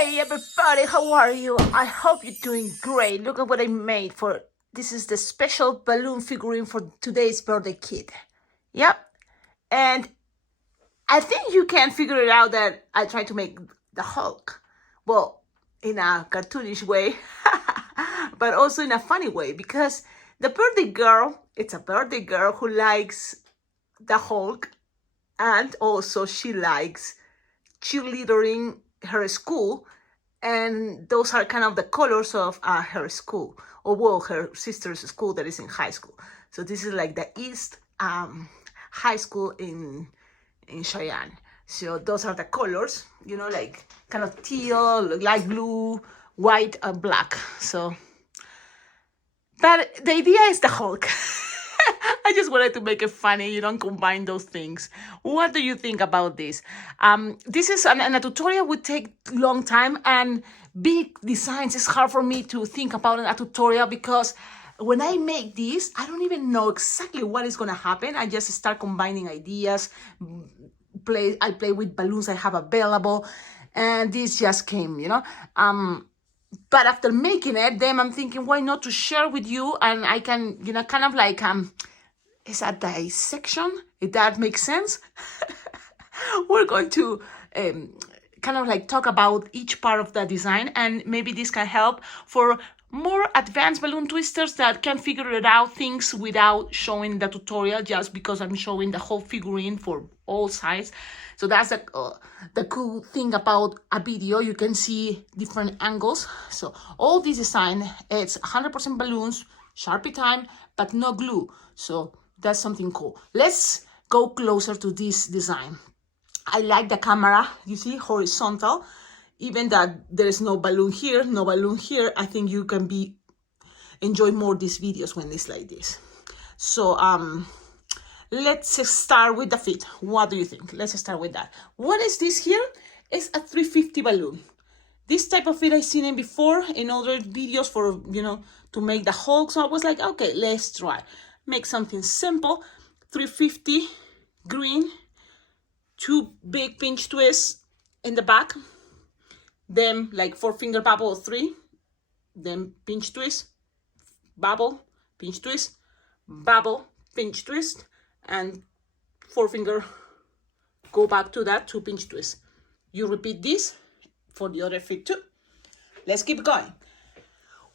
Hey everybody, how are you? I hope you're doing great. Look at what I made for this is the special balloon figurine for today's birthday kid. Yep. And I think you can figure it out that I tried to make the Hulk. Well, in a cartoonish way, but also in a funny way because the birthday girl, it's a birthday girl who likes the Hulk, and also she likes cheerleading her school, and those are kind of the colors of her school, or well, her sister's school that is in high school. So this is like the East High School in Cheyenne. So those are the colors, you know, like kind of teal, light blue, white, and black. So, but the idea is the Hulk. I just wanted to make it funny. You don't combine those things. What do you think about this? This is a tutorial would take long time, and big designs is hard for me to think about in a tutorial because when I make this, I don't even know exactly what is going to happen. I just start combining ideas. I play with balloons I have available, and this just came, you know. But after making it, then I'm thinking, why not to share with you, and I can, you know, kind of like it's a dissection, if that makes sense. We're going to kind of like talk about each part of the design, and maybe this can help for more advanced balloon twisters that can figure it out things without showing the tutorial, just because I'm showing the whole figurine for all sides. So that's the cool thing about a video. You can see different angles. So all this design, it's 100% balloons, Sharpie time, but no glue. So that's something cool. Let's go closer to this design. I like the camera, you see, horizontal. Even that there is no balloon here, no balloon here, I think you can enjoy more these videos when it's like this. So let's start with the feet. What do you think? Let's start with that. What is this here? It's a 350 balloon. This type of feet I've seen it before in other videos for, you know, to make the Hulk. So I was like, okay, let's try. Make something simple. 350 green, 2 big pinch twists in the back. Then like 4-finger bubble or 3, then pinch twist, bubble, pinch twist, bubble, pinch twist, and 4-finger, go back to that 2 pinch twist. You repeat this for the other feet too. Let's keep going.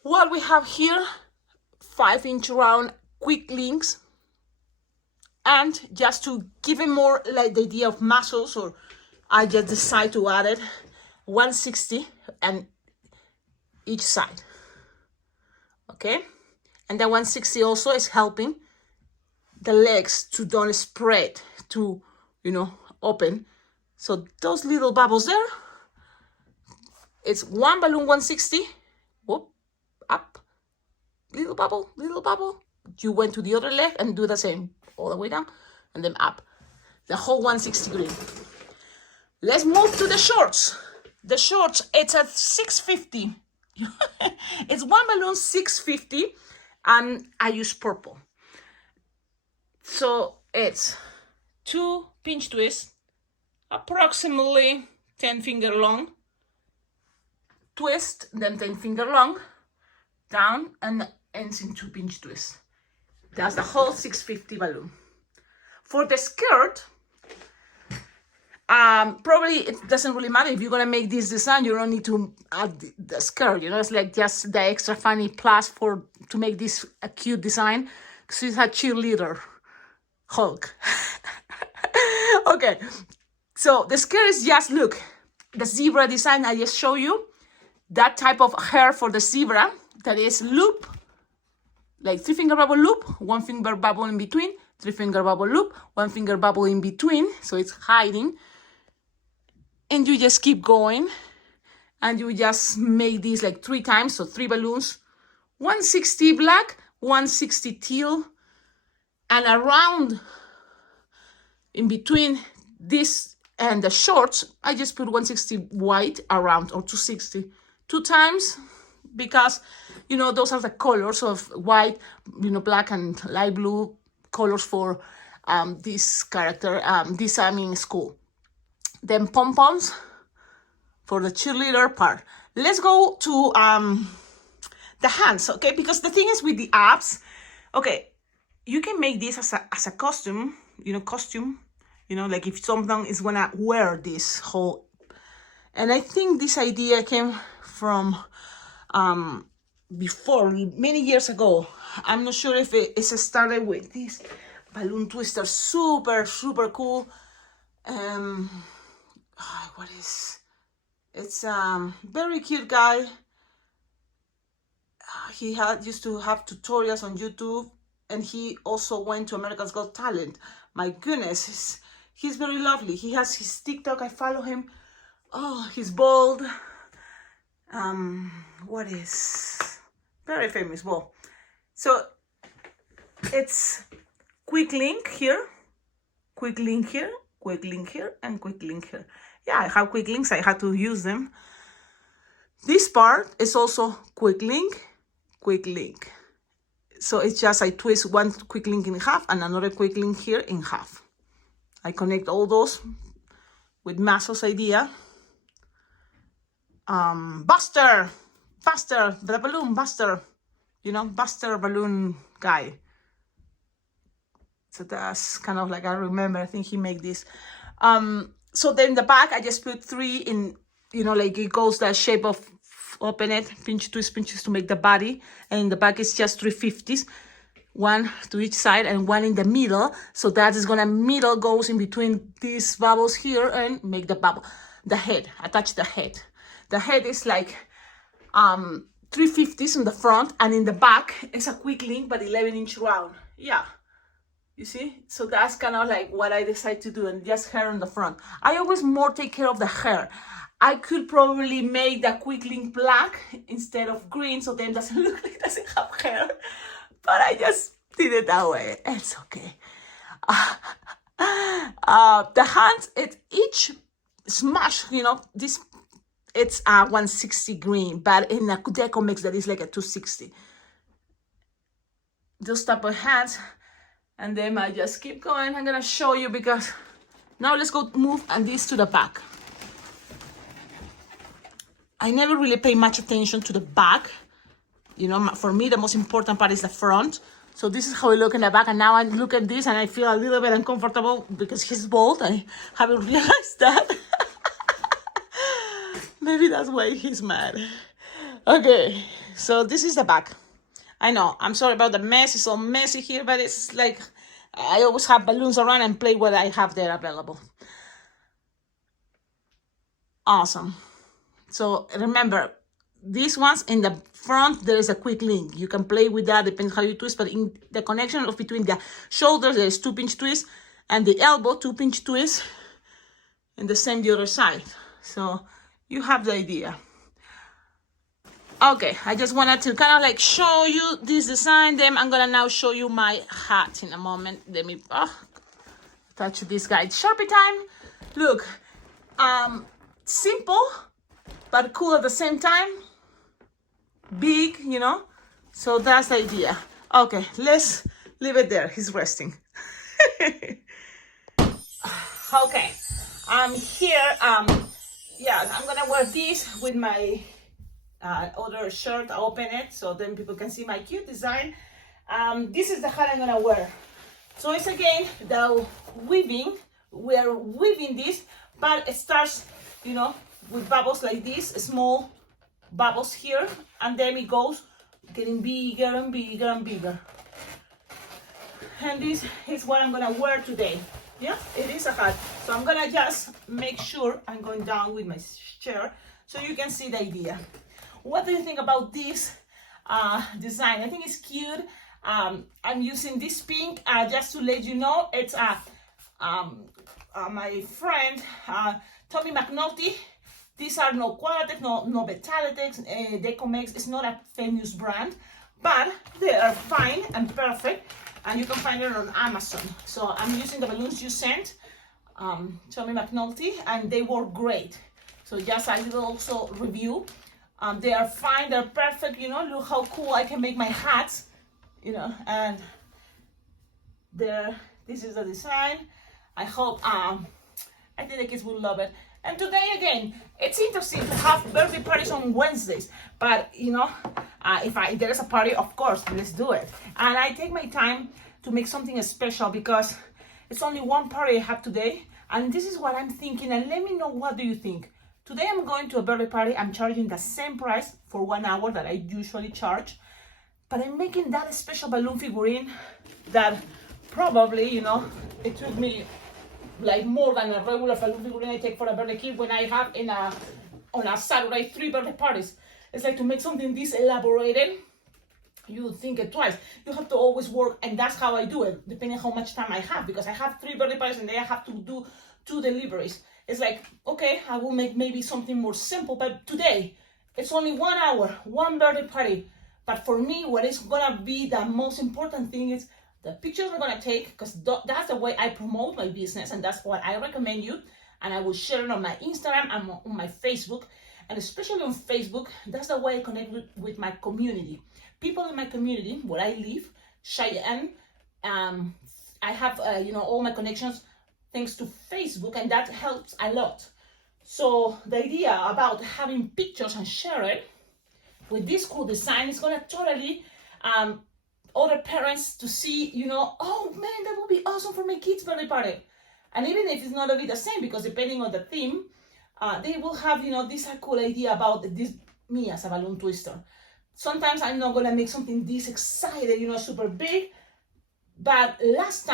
What we have here, 5-inch round quick links, and just to give it more like the idea of muscles, or I just decide to add it 160 and each side, okay? And the 160 also is helping the legs to don't spread, to, you know, open. So those little bubbles there, it's one balloon 160, whoop, up, little bubble. You went to the other leg and do the same, all the way down, and then up. The whole 160 green. Let's move to the shorts. The shorts, it's at 650. It's one balloon 650, and I use purple. So it's 2 pinch twists, approximately 10-finger long, twist, then 10-finger long, down, and ends in 2 pinch twists. That's the whole 650 balloon. For the skirt, probably it doesn't really matter if you're gonna make this design. You don't need to add the skirt, you know. It's like just the extra funny plus to make this a cute design. So it's a cheerleader Hulk. Okay, so the skirt is just, look, the zebra design I just showed you. That type of hair for the zebra, that is loop, like 3-finger bubble loop, 1-finger bubble in between, 3-finger bubble loop, 1-finger bubble in between, so it's hiding. And you just keep going, and you just make this like 3 times, so 3 balloons, 160 black, 160 teal, and around in between this and the shorts, I just put 160 white around, or 260, 2 times, because, you know, those are the colors of white, you know, black and light blue colors for this character, school. Then pom-poms for the cheerleader part. Let's go to the hands, okay? Because the thing is with the abs, okay, you can make this as a costume, like if someone is gonna wear this whole. And I think this idea came from before, many years ago. I'm not sure if it started with this balloon twister, super cool. What is? It's very cute guy. He used to have tutorials on YouTube, and he also went to America's Got Talent. My goodness, he's very lovely. He has his TikTok. I follow him. Oh, he's bald. What is? Very famous. Well, so it's quick link here, quick link here, quick link here, and quick link here. Yeah, I have quick links. I had to use them. This part is also quick link, quick link. So it's just I twist one quick link in half and another quick link here in half. I connect all those with Maso's idea. Buster, the balloon Buster, Buster balloon guy. So that's kind of like, I remember, I think he made this. So then the back, I just put 3 in, like it goes that shape of open it, pinch, twist, pinches to make the body. And in the back is just 350s, 1 to each side and 1 in the middle. So that is gonna middle goes in between these bubbles here and make the bubble, the head, attach the head. The head is like 350s in the front, and in the back is a quick link, but 11-inch round. Yeah. You see? So that's kind of like what I decided to do, and just hair on the front. I always more take care of the hair. I could probably make the quick link black instead of green, so then it doesn't look like it doesn't have hair. But I just did it that way. It's okay. The hands, it's each smash, this, it's 160 green, but in a deco mix that is like a 260. Those type of hands. And then I just keep going. I'm gonna show you because now let's go move and this to the back. I never really pay much attention to the back. For me, the most important part is the front. So this is how I look in the back. And now I look at this and I feel a little bit uncomfortable because he's bald. I haven't realized that. Maybe that's why he's mad. Okay, so this is the back. I know, I'm sorry about the mess. It's all messy here, but it's like I always have balloons around and play what I have there available. Awesome. So remember, these ones in the front, there is a quick link. You can play with that, depends how you twist, but in the connection of between the shoulders, there is 2-pinch twist, and the elbow, 2-pinch twist, and the same the other side. So you have the idea. Okay, I just wanted to kind of like show you this design. Then I'm gonna now show you my hat in a moment. Let me touch this guy. It's Sharpie time. Look, simple but cool at the same time. Big, So that's the idea. Okay, let's leave it there. He's resting. Okay, I'm here. Yeah, I'm gonna wear this with my other shirt. I open it so then people can see my cute design. This is the hat I'm gonna wear. So it's again the weaving. We are weaving this, but it starts, with bubbles like this, small bubbles here, and then it goes getting bigger and bigger and bigger. And this is what I'm gonna wear today. Yeah, it is a hat. So I'm gonna just make sure I'm going down with my chair so you can see the idea. What do you think about this design? I think it's cute. I'm using this pink just to let you know. It's my friend Tommy McNulty. These are no Qualatex, no Betalitex, Decomex. It's not a famous brand, but they are fine and perfect, and you can find it on Amazon. So I'm using the balloons you sent, Tommy McNulty, and they work great. So just a little also review. They are fine, they're perfect, look how cool I can make my hats, and this is the design. I hope, I think the kids will love it. And today again, it's interesting to have birthday parties on Wednesdays, but if there's a party, of course, let's do it. And I take my time to make something special because it's only one party I have today, and this is what I'm thinking, and let me know, what do you think? Today I'm going to a birthday party. I'm charging the same price for 1 hour that I usually charge, but I'm making that special balloon figurine that probably, it took me like more than a regular balloon figurine I take for a birthday kid when I have on a Saturday 3 birthday parties. It's like, to make something this elaborated, you think it twice. You have to always work, and that's how I do it, depending on how much time I have, because I have 3 birthday parties and then I have to do 2 deliveries. It's like, okay, I will make maybe something more simple, but today it's only 1 hour, 1 birthday party. But for me, what is gonna be the most important thing is the pictures we're gonna take, because that's the way I promote my business, and that's what I recommend you. And I will share it on my Instagram and on my Facebook, and especially on Facebook. That's the way I connect with my community. People in my community, where I live, Cheyenne, I have all my connections thanks to Facebook, and that helps a lot. So the idea about having pictures and share it with this cool design is gonna totally other parents to see, oh man, that would be awesome for my kids' birthday party. And even if it's not gonna be the same, because depending on the theme, they will have, this a cool idea about this, me as a balloon twister. Sometimes I'm not gonna make something this excited, super big. But last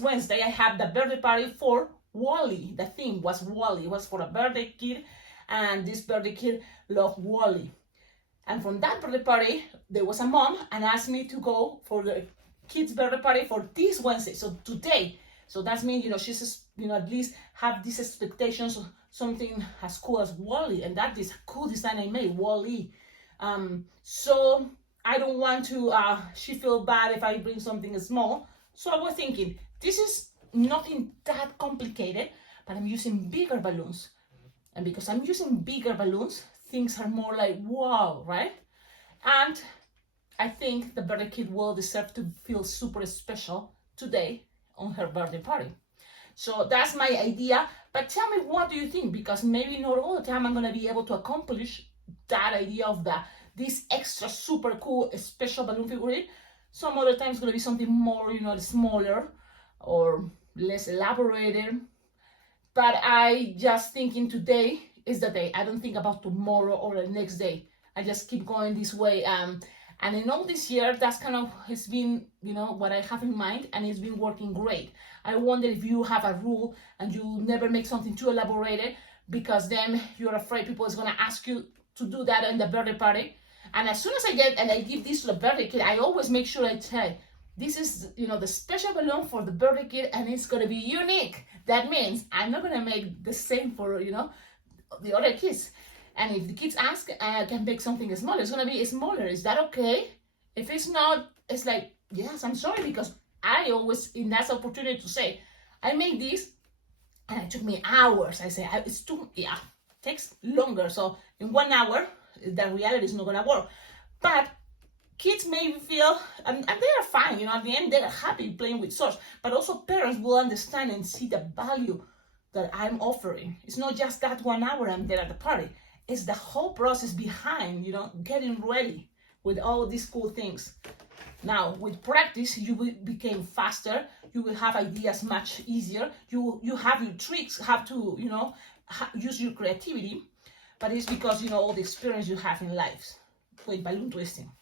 Wednesday, I had the birthday party for Wally. The theme was Wally. It was for a birthday kid, and this birthday kid loved Wally. And from that birthday party, there was a mom and asked me to go for the kids' birthday party for this Wednesday, so today. So that means, she's, at least have these expectations of something as cool as Wally, and that is a cool design I made, Wally. So I don't want to, she feel bad if I bring something small. So I was thinking, this is nothing that complicated, but I'm using bigger balloons. And because I'm using bigger balloons, things are more like, wow, right? And I think the birthday kid will deserve to feel super special today on her birthday party. So that's my idea. But tell me, what do you think? Because maybe not all the time I'm going to be able to accomplish that idea of this extra super cool special balloon figurine. Some other times it's going to be something more, smaller or less elaborated. But I just thinking today is the day. I don't think about tomorrow or the next day. I just keep going this way. And in all this year, that's kind of has been, what I have in mind, and it's been working great. I wonder if you have a rule and you never make something too elaborated, because then you're afraid people is going to ask you to do that in the birthday party. And as soon as I give this to the birthday kid, I always make sure I tell, this is, the special balloon for the birthday kid, and it's going to be unique. That means I'm not going to make the same for, the other kids. And if the kids ask, I can make something smaller. It's going to be smaller. Is that okay? If it's not, it's like, yes, I'm sorry, because I always, in that opportunity to say, I made this, and it took me hours. I say, takes longer. So in 1 hour, the reality is not going to work. But kids maybe feel, and they are fine, at the end, they're happy playing with source. But also parents will understand and see the value that I'm offering. It's not just that 1 hour I'm there at the party. It's the whole process behind, getting ready with all these cool things. Now, with practice, you will become faster. You will have ideas much easier. You have your tricks, have to, use your creativity. But it's because, all the experience you have in life with balloon twisting.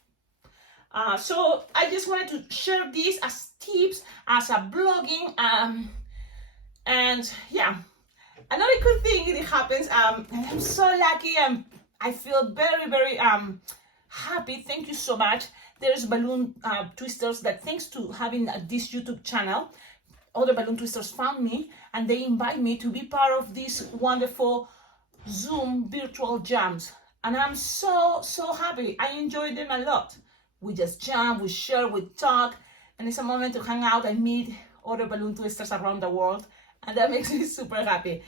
So I just wanted to share this as tips, as a blogging, and yeah. Another good thing it happens, and I'm so lucky, and I feel very, very happy. Thank you so much. There's balloon twisters that, thanks to having this YouTube channel, other balloon twisters found me, and they invite me to be part of these wonderful Zoom virtual jams. And I'm so happy. I enjoy them a lot. We just jam, we share, we talk, and it's a moment to hang out and meet other balloon twisters around the world. And that makes me super happy.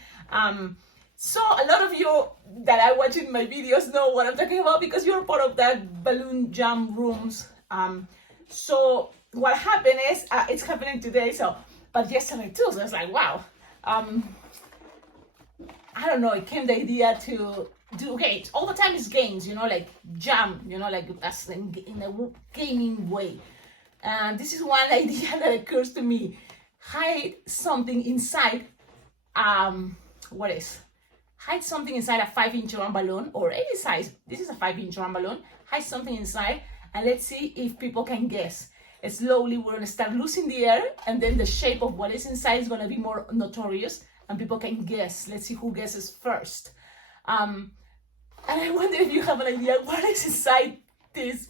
So a lot of you that are watching my videos know what I'm talking about, because you're part of that balloon jam rooms. So what happened is, it's happening today, but yesterday too, so it's like, wow. I don't know, it came the idea to do, okay, all the time is games, you know, like jam, you know, like as in a gaming way. And this is one idea that occurs to me. Hide something inside, hide something inside a 5-inch round balloon or any size. This is a 5-inch round balloon. Hide something inside and let's see if people can guess. Slowly we're gonna start losing the air and then the shape of what is inside is gonna be more notorious and people can guess. Let's see who guesses first. And I wonder if you have an idea what is inside this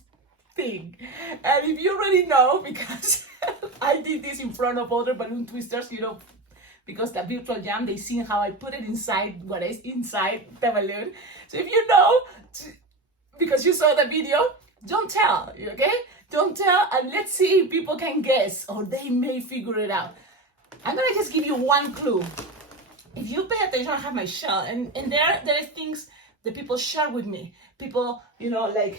thing. And if you already know, because I did this in front of other balloon twisters, you know, because the virtual jam, they seen how I put it inside what is inside the balloon. So if you know, because you saw the video, don't tell, okay? Don't tell, and let's see if people can guess, or they may figure it out. I'm gonna just give you one clue. If you pay attention, I have my shell, and there are things that people share with me. People, you know, like,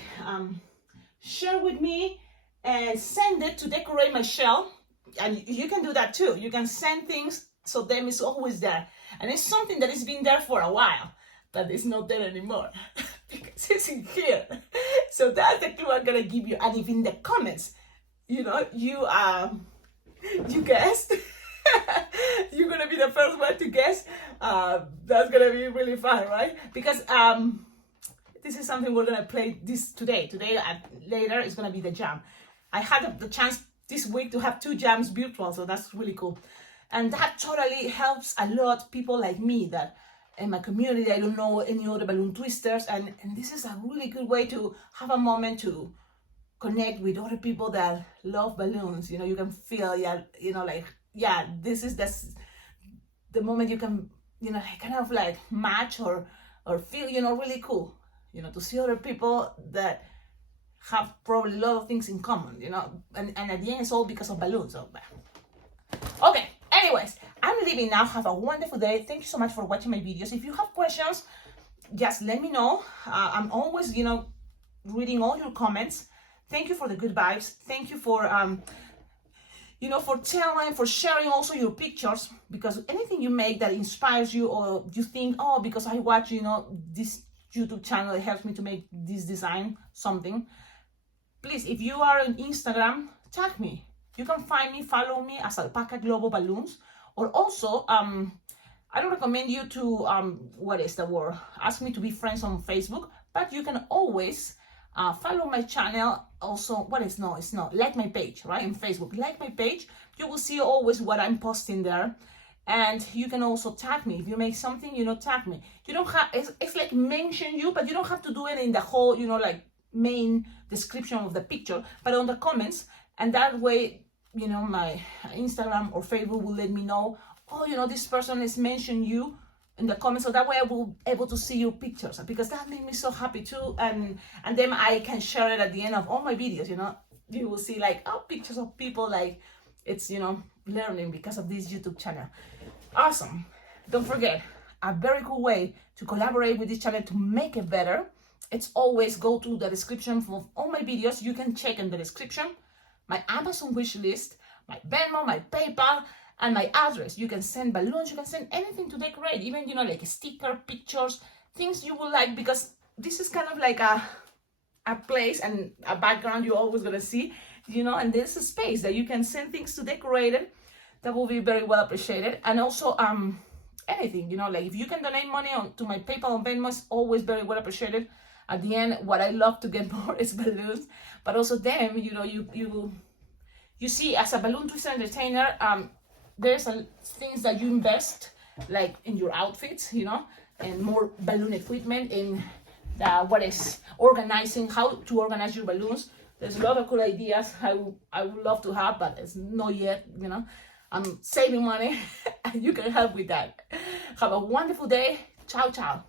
share with me and send it to decorate my shell. And you can do that too. You can send things so them is always there. And it's something that has been there for a while, but it's not there anymore because it's in here. So that's the clue I'm gonna give you. And if in the comments, you know, you guessed, you're gonna be the first one to guess. That's gonna be really fun, right? Because this is something we're gonna play this today. Today and later is gonna be the jam. I had the chance this week to have 2 jams virtual, so that's really cool. And that totally helps a lot people like me that in my community, I don't know any other balloon twisters. And this is a really good way to have a moment to connect with other people that love balloons. You know, you can feel, yeah, you know, like, yeah, this is the moment you can, you know, like kind of like match or feel, you know, really cool, you know, to see other people that have probably a lot of things in common, you know, and at the end it's all because of balloons. So, okay, anyways, I'm leaving now. Have a wonderful day. Thank you so much for watching my videos. If you have questions, just let me know. I'm always, you know, reading all your comments. Thank you for the good vibes. Thank you for, you know, for telling, for sharing also your pictures, because anything you make that inspires you or you think, oh, because I watch, you know, this YouTube channel, it helps me to make this design something. Please, if you are on Instagram, tag me. You can find me, follow me as Alpacaglobo Balloons. Or also, I don't recommend you to, what is the word? Ask me to be friends on Facebook, but you can always follow my channel. Also, like my page, right? In Facebook, like my page. You will see always what I'm posting there. And you can also tag me. If you make something, you know, tag me. You don't have, it's like mention you, but you don't have to do it in the whole, you know, like main description of the picture, but on the comments. And that way, you know, my Instagram or Facebook will let me know, oh, you know, this person has mentioned you in the comments. So that way I will be able to see your pictures, because that made me so happy too. And then I can share it at the end of all my videos, you know. You will see like, oh, pictures of people, like it's, you know, learning because of this YouTube channel. Awesome. Don't forget, a very cool way to collaborate with this channel to make it better. It's always go to the description for all my videos. You can check in the description my Amazon wish list, my Venmo, my PayPal, and my address. You can send balloons, you can send anything to decorate, even, you know, like a sticker, pictures, things you will like, because this is kind of like a place and a background you're always gonna see, you know, and there's a space that you can send things to decorate it. That will be very well appreciated. And also, anything, you know, like if you can donate money to my PayPal and Venmo, it's always very well appreciated. At the end, what I love to get more is balloons, but also them, you know, you see, as a balloon twister entertainer, there's things that you invest, like in your outfits, you know, and more balloon equipment, in organizing, how to organize your balloons. There's a lot of cool ideas I would love to have, but it's not yet, you know. I'm saving money and you can help with that. Have a wonderful day. Ciao, ciao.